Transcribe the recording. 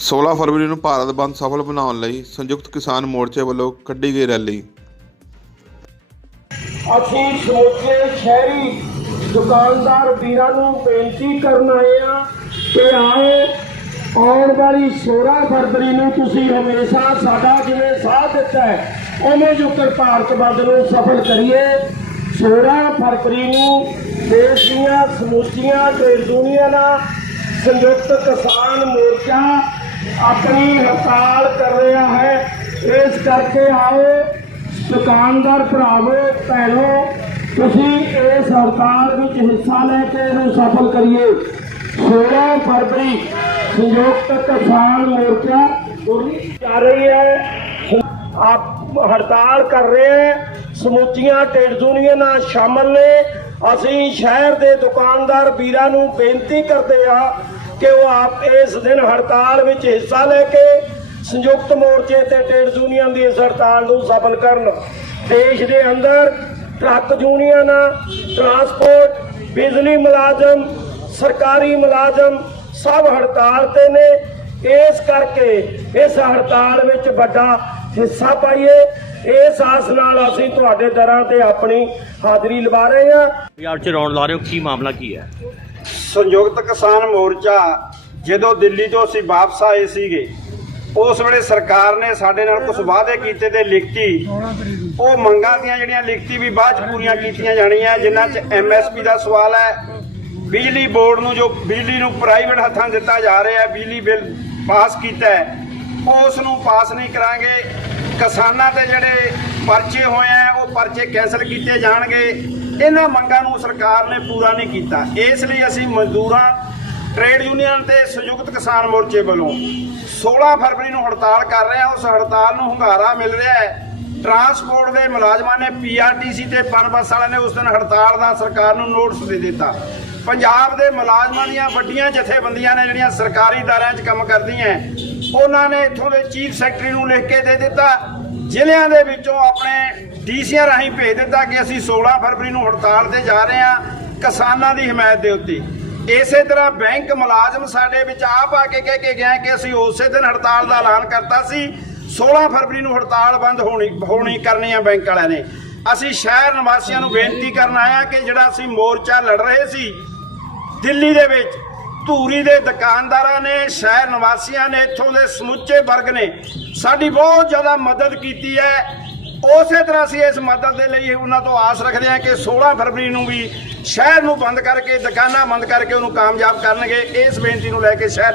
16 ਫਰਵਰੀ ਨੂੰ ਭਾਰਤ ਬੰਦ ਸਫਲ ਬਣਾਉਣ ਲਈ ਸੰਯੁਕਤ ਕਿਸਾਨ ਮੋਰਚੇ ਵੱਲੋਂ ਕੱਢੀ ਗਈ ਰੈਲੀ। ਅਸੀਂ ਸਮੁੱਚੇ ਸ਼ਹਿਰੀ ਦੁਕਾਨਦਾਰ ਵੀਰਾਂ ਨੂੰ ਬੇਨਤੀ ਕਰਨ ਆਏ ਆ ਕਿ ਆਓ ਆਉਣ ਵਾਲੀ 16 ਫਰਵਰੀ ਨੂੰ ਤੁਸੀਂ ਹਮੇਸ਼ਾ ਸਾਡਾ ਜਿਵੇਂ ਸਾਥ ਦਿੱਤਾ ਹੈ, ਉਵੇਂ ਜੁਕਰ ਭਾਰਤ ਬੰਦ ਨੂੰ ਸਫਲ ਕਰੀਏ 16 ਫਰਵਰੀ ਨੂੰ ਦੇਸ਼ ਦੀਆਂ ਸਮੁੱਚੀਆਂ ਟ੍ਰੇਡ ਯੂਨੀਅਨਾਂ ਸੰਯੁਕਤ ਕਿਸਾਨ ਮੋਰਚਾ ਆਪਣੀ ਹੜਤਾਲ ਕਰ ਰਿਹਾ ਹੈ। ਇਸ ਕਰਕੇ ਆਓ, ਦੁਕਾਨਦਾਰ ਭਰਾਵੋ, ਭੈਣੋ, ਤੁਸੀਂ ਇਸ ਹੜਤਾਲ ਵਿੱਚ ਹਿੱਸਾ ਲੈ ਕੇ ਇਹਨੂੰ ਸਫਲ ਕਰੀਏ। 16 ਫਰਵਰੀ, ਸੰਯੁਕਤ ਕਿਸਾਨ ਮੋਰਚਾ ਕਰ ਰਹੀ ਹੈ। ਆਪ ਹੜਤਾਲ ਕਰ ਰਹੇ ਹੈ। ਸਮੁੱਚੀਆਂ ਟ੍ਰੇਡ ਯੂਨੀਅਨਾਂ ਸ਼ਾਮਲ ਨੇ। ਅਸੀਂ ਸ਼ਹਿਰ ਦੇ ਦੁਕਾਨਦਾਰ ਵੀਰਾਂ ਨੂੰ ਬੇਨਤੀ ਕਰਦੇ ਹਾਂ ਕਿ ਉਹ ਆਪ ਇਸ ਦਿਨ ਹੜਤਾਲ ਵਿੱਚ ਹਿੱਸਾ ਲੈ ਕੇ ਸੰਯੁਕਤ ਮੋਰਚੇ ਤੇ ਟ੍ਰੇਡ ਯੂਨੀਅਨ ਦੀ ਇਸ ਹੜਤਾਲ ਨੂੰ ਸਫਲ ਕਰਨ ਦੇਸ਼ ਦੇ ਅੰਦਰ ਟਰੱਕ ਯੂਨੀਅਨਾਂ, ਟਰਾਂਸਪੋਰਟ, ਬਿਜਲੀ ਮੁਲਾਜ਼ਮ, ਸਰਕਾਰੀ ਮੁਲਾਜ਼ਮ ਸਭ ਹੜਤਾਲ ਤੇ ਨੇ। ਇਸ ਕਰਕੇ ਇਸ ਹੜਤਾਲ ਵਿੱਚ ਵੱਡਾ ਹਿੱਸਾ ਪਾਈਏ। ਇਸ ਆਸ ਨਾਲ ਅਸੀਂ ਤੁਹਾਡੇ ਦਰਾਂ ਤੇ ਆਪਣੀ ਹਾਜ਼ਰੀ ਲਵਾ ਰਹੇ ਹਾਂ। ਯਾਰ ਚ ਰੌਣ ਲਾ ਰਹੇ ਹੋ। ਕੀ ਮਾਮਲਾ ਕੀ ਹੈ? ਸੰਯੁਕਤ ਕਿਸਾਨ ਮੋਰਚਾ ਜਦੋਂ ਦਿੱਲੀ ਤੋਂ ਅਸੀਂ ਵਾਪਸ ਆਏ ਸੀਗੇ, ਉਸ ਵੇਲੇ ਸਰਕਾਰ ਨੇ ਸਾਡੇ ਨਾਲ ਕੁਝ ਵਾਅਦੇ ਕੀਤੇ ਤੇ ਲਿਖਤੀ। ਉਹ ਮੰਗਾਂ ਦੀਆਂ ਜਿਹੜੀਆਂ ਲਿਖਤੀ ਵੀ ਬਾਅਦ ਚ ਪੂਰੀਆਂ ਕੀਤੀਆਂ ਜਾਣੀਆਂ, ਜਿਨ੍ਹਾਂ ਚ ਐਮਐਸਪੀ ਦਾ ਸਵਾਲ ਹੈ। ਬਿਜਲੀ ਬੋਰਡ ਨੂੰ ਜੋ ਬਿਜਲੀ ਨੂੰ ਪ੍ਰਾਈਵੇਟ ਹੱਥਾਂ ਦਿੱਤਾ ਜਾ ਰਿਹਾ ਹੈ ਬਿਜਲੀ ਬਿੱਲ ਪਾਸ ਕੀਤਾ ਹੈ, ਉਸ ਨੂੰ ਪਾਸ ਨਹੀਂ ਕਰਾਂਗੇ। ਕਿਸਾਨਾਂ ਤੇ ਜਿਹੜੇ ਪਰਚੇ ਹੋਏ ਆ, ਉਹ ਪਰਚੇ ਕੈਂਸਲ ਕੀਤੇ ਜਾਣਗੇ। ਇਹਨਾਂ ਮੰਗਾਂ ਨੂੰ ਸਰਕਾਰ ਨੇ ਪੂਰਾ ਨਹੀਂ ਕੀਤਾ। ਇਸ ਲਈ ਅਸੀਂ ਮਜ਼ਦੂਰਾਂ ਟ੍ਰੇਡ ਯੂਨੀਅਨ ਤੇ ਸੰਯੁਕਤ ਕਿਸਾਨ ਮੋਰਚੇ ਵੱਲੋਂ 16 ਫਰਵਰੀ ਨੂੰ ਹੜਤਾਲ ਕਰ ਰਹੇ ਹਾਂ। ਉਸ ਹੜਤਾਲ ਨੂੰ ਹੁੰਗਾਰਾ ਮਿਲ ਰਿਹਾ ਹੈ। ਟਰਾਂਸਪੋਰਟ ਦੇ ਮੁਲਾਜ਼ਮਾਂ ਨੇ ਪੀਆਰਟੀਸੀ ਤੇ ਪਨ ਬੱਸ ਵਾਲਿਆਂ ਨੇ ਉਸ ਦਿਨ ਹੜਤਾਲ ਦਾ ਸਰਕਾਰ ਨੂੰ ਨੋਟਿਸ ਦੇ ਦਿੱਤਾ। ਪੰਜਾਬ ਦੇ ਮੁਲਾਜ਼ਮਾਂ ਦੀਆਂ ਵੱਡੀਆਂ ਜਥੇਬੰਦੀਆਂ ਨੇ ਜਿਹੜੀਆਂ ਸਰਕਾਰੀ ਦਾਇਰਿਆਂ 'ਚ ਕੰਮ ਕਰਦੀਆਂ, ਉਹਨਾਂ ਨੇ ਇੱਥੋਂ ਦੇ ਚੀਫ ਸੈਕਟਰੀ ਨੂੰ ਲਿਖ ਕੇ ਦੇ ਦਿੱਤਾ। ਜ਼ਿਲ੍ਹਿਆਂ ਦੇ ਵਿੱਚੋਂ ਆਪਣੇ ਡੀਸੀਆਂ ਰਾਹੀਂ ਭੇਜ ਦਿੱਤਾ ਕਿ ਅਸੀਂ 16 ਫਰਵਰੀ ਨੂੰ ਹੜਤਾਲ ਤੇ ਜਾ ਰਹੇ ਹਾਂ ਕਿਸਾਨਾਂ ਦੀ ਹਮਾਇਤ ਦੇ ਉੱਤੇ। ਇਸੇ ਤਰ੍ਹਾਂ ਬੈਂਕ ਮੁਲਾਜ਼ਮ ਸਾਡੇ ਵਿੱਚ ਆਪ ਆ ਕੇ ਕਹਿ ਕੇ ਗਏ ਕਿ ਅਸੀਂ ਉਸੇ ਦਿਨ ਹੜਤਾਲ ਦਾ ਐਲਾਨ ਕਰਤਾ ਸੀ। 16 ਫਰਵਰੀ ਨੂੰ ਹੜਤਾਲ ਬੰਦ ਹੋਣੀ ਹੋਣੀ ਕਰਨੀ ਆ ਬੈਂਕ ਵਾਲਿਆਂ ਨੇ। ਅਸੀਂ ਸ਼ਹਿਰ ਨਿਵਾਸੀਆਂ ਨੂੰ ਬੇਨਤੀ ਕਰਨ ਆਇਆ ਕਿ ਜਿਹੜਾ ਅਸੀਂ ਮੋਰਚਾ ਲੜ ਰਹੇ ਸੀ ਦਿੱਲੀ ਦੇ ਵਿੱਚ ਧੂਰੀ ਦੇ ਦੁਕਾਨਦਾਰਾਂ ਨੇ, ਸ਼ਹਿਰ ਨਿਵਾਸੀਆਂ ਨੇ, ਇੱਥੋਂ ਦੇ ਸਮੁੱਚੇ ਵਰਗ ਨੇ ਸਾਡੀ ਬਹੁਤ ਜ਼ਿਆਦਾ ਮਦਦ ਕੀਤੀ ਹੈ। ਉਸੇ ਤਰ੍ਹਾਂ ਅਸੀਂ ਇਸ ਮਦਦ ਦੇ ਲਈ ਉਹਨਾਂ ਤੋਂ ਆਸ ਰੱਖਦੇ ਹਾਂ ਕਿ 16 ਫਰਵਰੀ ਨੂੰ ਵੀ ਸ਼ਹਿਰ ਨੂੰ ਬੰਦ ਕਰਕੇ, ਦੁਕਾਨਾਂ ਬੰਦ ਕਰਕੇ ਉਹਨੂੰ ਕਾਮਯਾਬ ਕਰਨਗੇ। ਇਸ ਬੇਨਤੀ ਨੂੰ ਲੈ ਕੇ ਸ਼ਹਿਰ